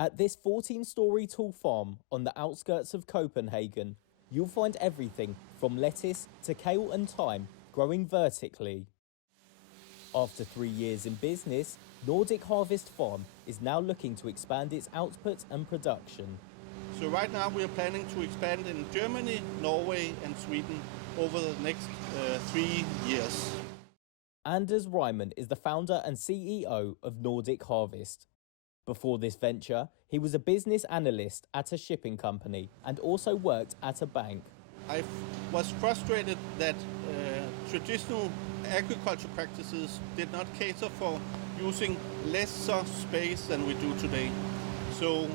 At this 14-storey tall farm on the outskirts of Copenhagen, you'll find everything from lettuce to kale and thyme growing vertically. After 3 years in business, Nordic Harvest Farm is now looking to expand its output and production. So right now we are planning to expand in Germany, Norway and Sweden over the next 3 years. Anders Reimann is the founder and CEO of Nordic Harvest. Before this venture, he was a business analyst at a shipping company and also worked at a bank. I was frustrated that traditional agriculture practices did not cater for using lesser space than we do today. So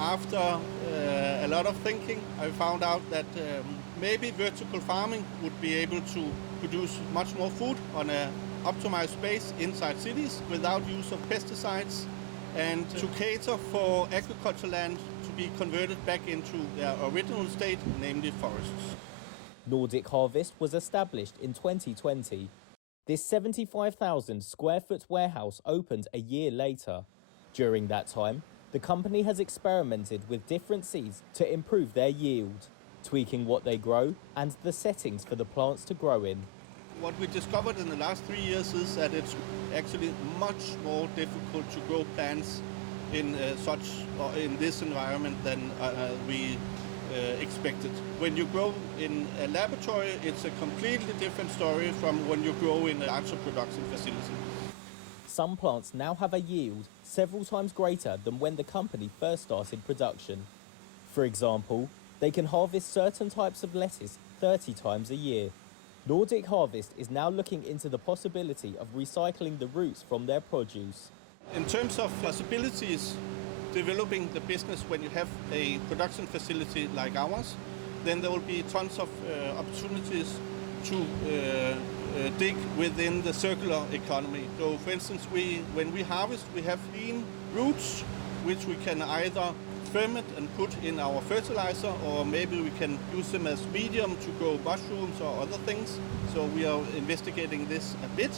after a lot of thinking, I found out that maybe vertical farming would be able to produce much more food on an optimized space inside cities without use of pesticides, and to cater for agricultural land to be converted back into their original state, namely forests. Nordic Harvest was established in 2020. This 75,000 square foot warehouse opened a year later. During that time, the company has experimented with different seeds to improve their yield, tweaking what they grow and the settings for the plants to grow in. What we discovered in the last 3 years is that it's actually much more difficult to grow plants in this environment than we expected. When you grow in a laboratory, it's a completely different story from when you grow in a larger production facility. Some plants now have a yield several times greater than when the company first started production. For example, they can harvest certain types of lettuce 30 times a year. Nordic Harvest is now looking into the possibility of recycling the roots from their produce. In terms of possibilities, developing the business when you have a production facility like ours, then there will be tons of opportunities to dig within the circular economy. So for instance, when we harvest, we have clean roots, which we can either ferment and put in our fertilizer, or maybe we can use them as medium to grow mushrooms or other things. So we are investigating this a bit.